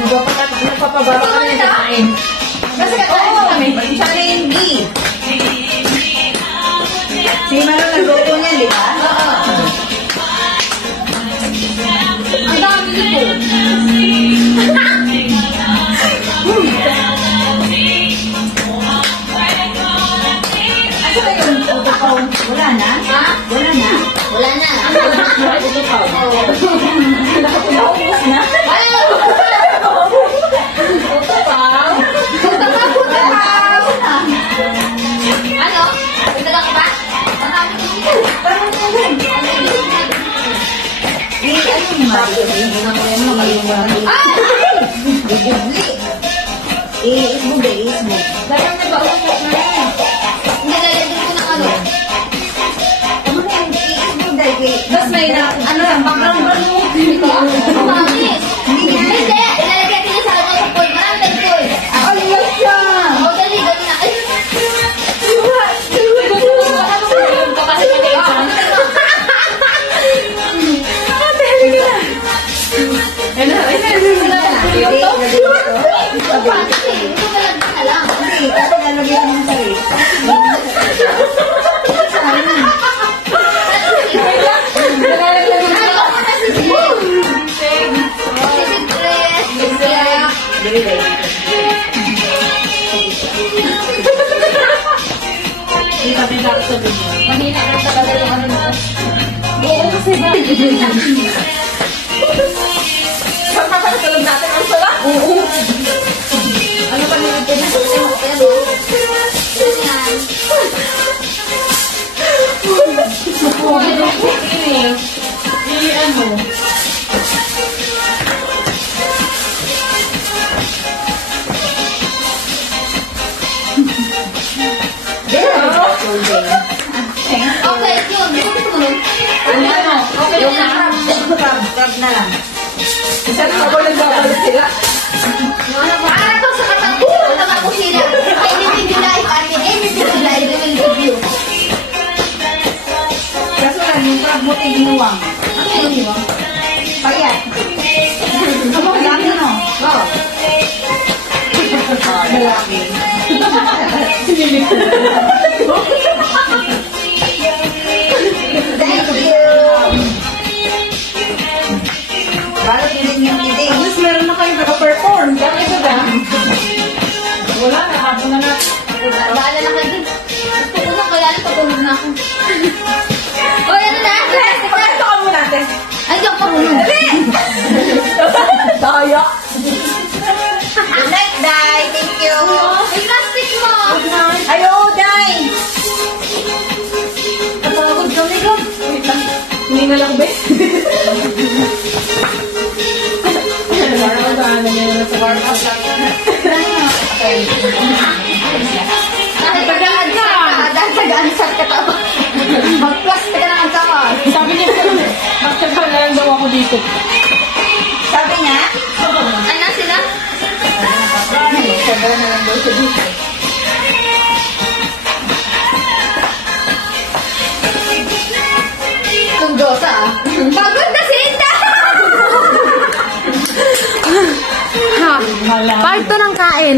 Nagpapabara ka na kain. Kasi kakain kami. Siya na yung B. Si Mara nagluto niya, di ba? Oo. Ang dami nito. Ano ba yung tutupaw? Wala na? Ha? Wala na? Wala na. Tutupaw. Naubos na? Ano? Pagdala ka ba? Dahil may bawang na yan. Nilalagyan ko ng ano? Ano na yung i-isbog dahil Tapos may ano lang, background mo. Mami. Hindi. Ilalagyan ko sa ano ng food. Marami ng food. ay, yes siya! O, dali na. Ay. Kapasok na kayo. Hindi, kasi nalagyan mo sa rin. Mahina ka talaga yung ano na. Oo, kasi ba? Papapatulog natin ang sala? Oo. Ano pa nila pinag pero yan. Ano? Okay, yun. Ano? Okay Yung na. crab na lang. Isa na ako nagbabalik sila. Ito sa katang ko sila. Anything you like, anything you like, we will give you. Kaso lang, yung crab mo tiginuwang. Ano yun mo? Payat. Ang dami, no? Oo. Malaki. Thank you. Balot nyo din yung meeting. At least meron na kayong naka-perform. Bakit ba ba? Wala, nakapon na na. Baala na kayo din. Gusto ko na, kaya patulog na ako. O, yan na. Pagkakita ka mo natin. Ay, diyan ka muna. Daya. Good night, Day. Thank you. May plastic mo. Ayo, Day. Napagod kami ko. Hindi na lang, be. Parang ano nyo sa warm-up lang. Dahil tagaan ka. Dahil tagaan sa katawan. Mag-plastic ka na ang tawag. Sabi niya, magtagal na lang daw ako dito. Sabi niya? Ano sila? Sabi na lang daw siya dito. Tunggosa ah. Pagod na si Inda! Mala. Part 2 ng kain.